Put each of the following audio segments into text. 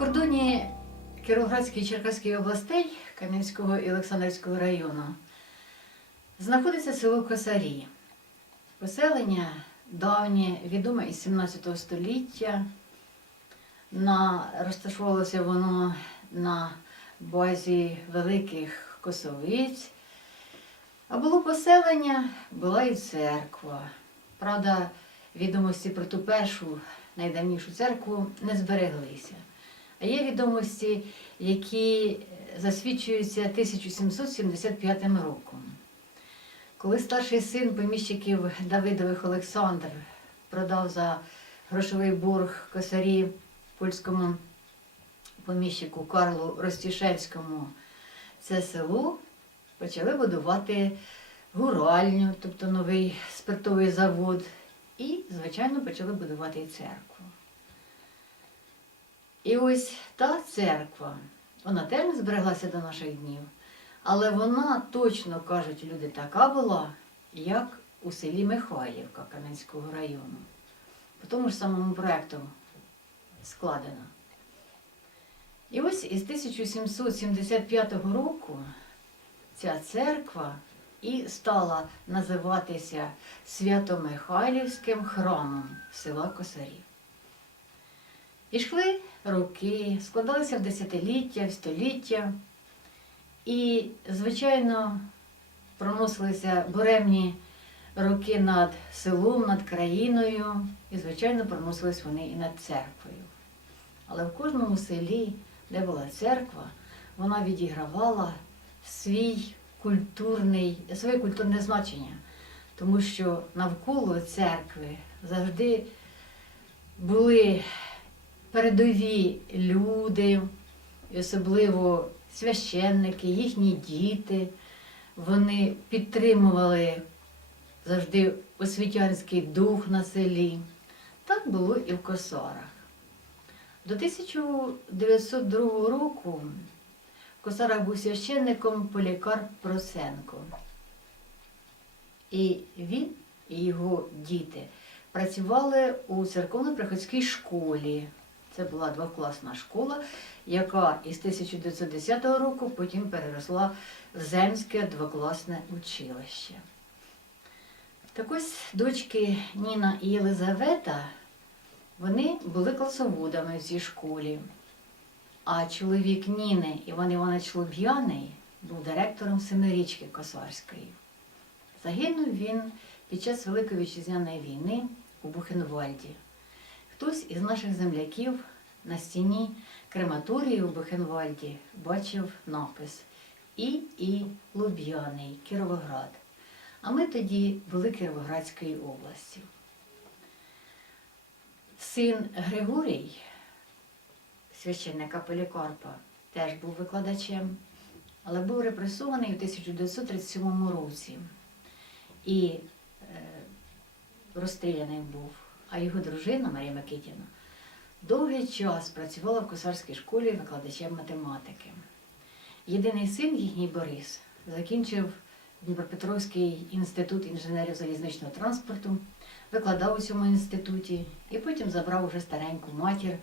Кордоні Кіровоградської Черкаської областей Кам'янського і Олександрівського району знаходиться село Косарі. Поселення давнє, відоме із 17 століття. На, розташовувалося воно на базі великих косовиць. А було поселення, була і церква. Правда, відомості про ту першу найдавнішу церкву не збереглися. А є відомості, які засвідчуються 1775 роком. Коли старший син поміщиків Давидових Олександр продав за грошовий борг косарі польському поміщику Карлу Ростішевському це село, почали будувати гуральню, тобто новий спиртовий завод, і, звичайно, почали будувати і церкву. І ось та церква, вона теж не збереглася до наших днів, але вона точно кажуть люди, така була, як у селі Михайлівка Кам'янського району. По тому ж самому проекту складена. І ось із 1775 року ця церква і стала називатися Свято-Михайлівським храмом села Косарів. Ішли роки, складалися в десятиліття, в століття, і, звичайно, проносилися буремні роки над селом, над країною, і, звичайно, проносились вони і над церквою. Але в кожному селі, де була церква, вона відігравала свій культурний, своє культурне значення, тому що навколо церкви завжди були передові люди, особливо священники, їхні діти. Вони підтримували завжди освітянський дух на селі. Так було і в Косарах. До 1902 року в Косарах був священником Полікарп Просенко. І він і його діти працювали у церковно-приходській школі. Це була двокласна школа, яка із 1910 року потім переросла в Земське двокласне училище. Так ось дочки Ніна і Єлизавета, вони були класоводами в цій школі. А чоловік Ніни Іван Іванович Луб'яний був директором Семирічки Косарської. Загинув він під час Великої вітчизняної війни у Бухенвальді. Хтось із наших земляків на стіні крематорії у Бухенвальді бачив напис І. І. Луб'яний, Кіровоград. А ми тоді були Кіровоградської області. Син Григорій, священника Полікарпа, теж був викладачем, але був репресований у 1937 році і е, розстріляний був. А його дружина Марія Микитівна довгий час працювала в косарській школі викладачем математики. Єдиний син їхній Борис закінчив Дніпропетровський інститут інженерів залізничного транспорту, викладав у цьому інституті і потім забрав уже стареньку матір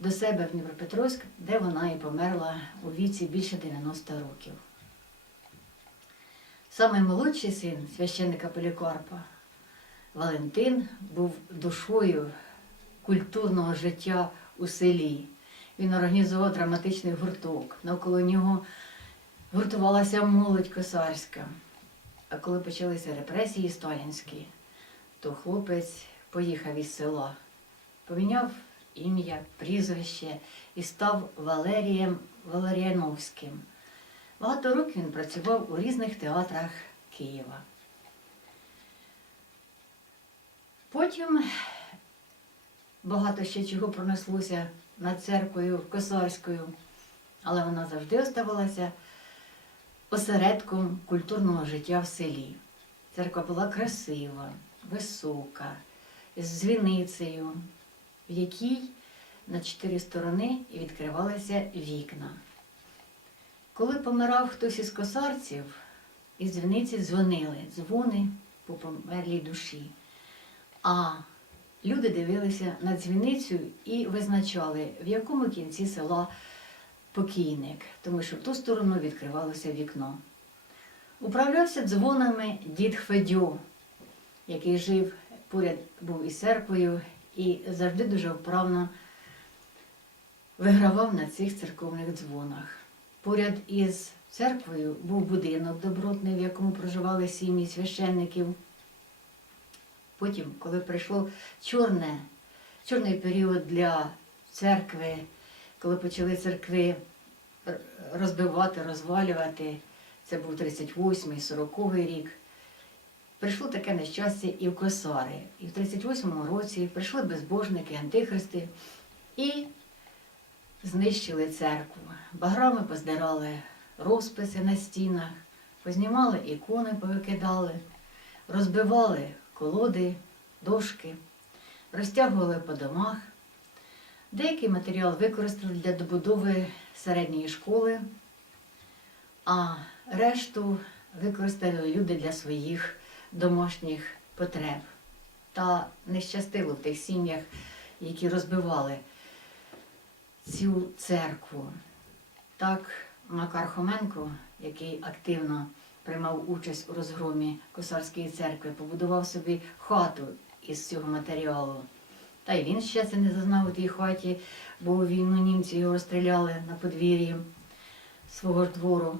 до себе в Дніпропетровськ, де вона і померла у віці більше 90 років. Самий молодший син священника Полікарпа Валентин був душою культурного життя у селі. Він організував драматичний гурток. Навколо нього гуртувалася молодь косарська. А коли почалися репресії сталінські, то хлопець поїхав із села, поміняв ім'я, прізвище і став Валерієм Валеріановським. Багато років він працював у різних театрах Києва. Потім багато ще чого пронеслося над церквою Косарською, але вона завжди оставалася осередком культурного життя в селі. Церква була красива, висока, з дзвіницею, в якій на чотири сторони відкривалися вікна. Коли помирав хтось із косарців, із дзвіниці дзвонили дзвони по померлій душі. А люди дивилися на дзвіницю і визначали, в якому кінці села покійник, тому що в ту сторону відкривалося вікно. Управлявся дзвонами дід Федьо, який жив поряд був із церквою і завжди дуже вправно вигравав на цих церковних дзвонах. Поряд із церквою був будинок добротний, в якому проживали сім'ї священників. Потім, коли прийшло чорне, чорний період для церкви, коли почали церкви розбивати, розвалювати, це був 38-й, 40-й рік. Прийшло таке нещастя і в Косари. І в 38-му році прийшли безбожники, антихристи і знищили церкву. Баграми поздирали розписи на стінах, познімали ікони, повикидали, розбивали колоди, дошки, розтягували по домах. Деякий матеріал використали для добудови середньої школи, а решту використали люди для своїх домашніх потреб. Та не щастило в тих сім'ях, які розбивали цю церкву. Так, Макар Хоменко, який активно приймав участь у розгромі Косарської церкви, побудував собі хату із цього матеріалу. Та й він ще це не зазнав у тій хаті, бо у війну німці його розстріляли на подвір'ї свого ж двору.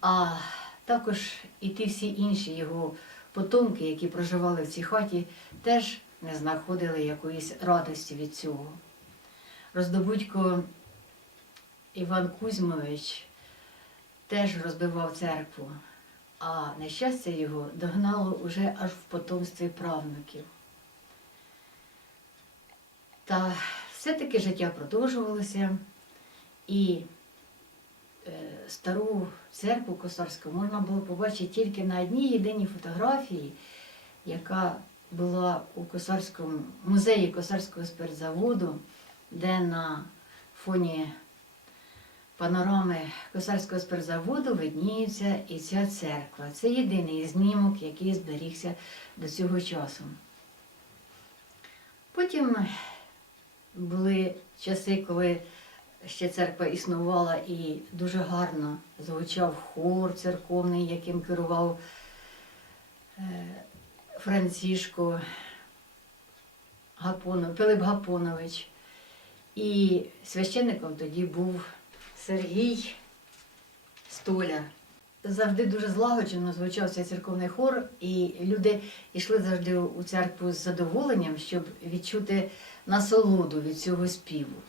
А також і ті всі інші його потомки, які проживали в цій хаті, теж не знаходили якоїсь радості від цього. Роздобудько Іван Кузьмович теж розбивав церкву, а нещастя його догнало уже аж в потомстві правнуків. Та все-таки життя продовжувалося, і е, стару церкву Косарську можна було побачити тільки на одній єдиній фотографії, яка була у Косарському музеї Косарського спиртзаводу, де на фоні панорами Косарського спиртзаводу видніється і ця церква. Це єдиний знімок, який зберігся до цього часу. Потім були часи, коли ще церква існувала і дуже гарно звучав хор церковний, яким керував е, Францішко Гапонов, Пилип Гапонович. І священником тоді був Сергій Столяр. Завжди дуже злагоджено звучав цей церковний хор, і люди йшли завжди у церкву з задоволенням, щоб відчути насолоду від цього співу.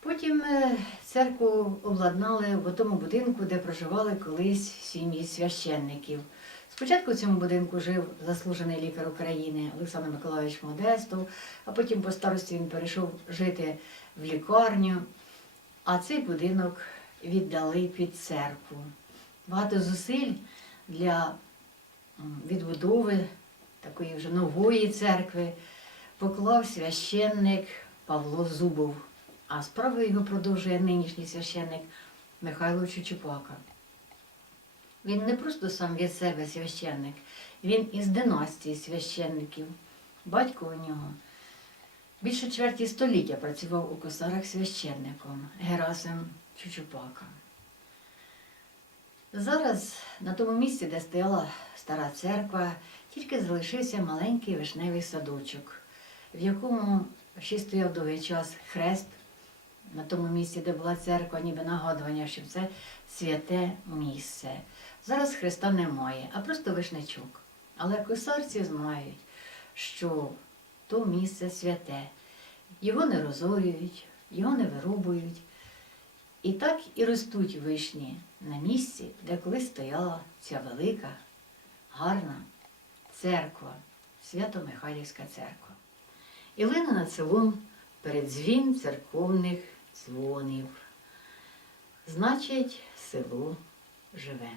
Потім е, церкву обладнали в тому будинку, де проживали колись сім'ї священників. Спочатку в цьому будинку жив заслужений лікар України Олександр Миколайович Модестов, а потім по старості він перейшов жити в лікарню, а цей будинок віддали під церкву. Багато зусиль для відбудови такої вже нової церкви поклав священник Павло Зубов, а справу його продовжує нинішній священник Михайло Чучупака. Він не просто сам від себе священник, він із династії священників. Батько у нього більше чверті століття працював у косарах священником Герасим Чучупака. Зараз на тому місці, де стояла стара церква, тільки залишився маленький вишневий садочок, в якому ще стояв довгий час хрест на тому місці, де була церква, ніби нагадування, що це святе місце. Зараз Христа немає, а просто вишнячок. Але косарці знають, що то місце святе. Його не розорюють, його не вирубують. І так і ростуть вишні на місці, де колись стояла ця велика, гарна церква, Свято-Михайлівська церква. І лине над селом передзвін церковних дзвонів. Значить, село живе.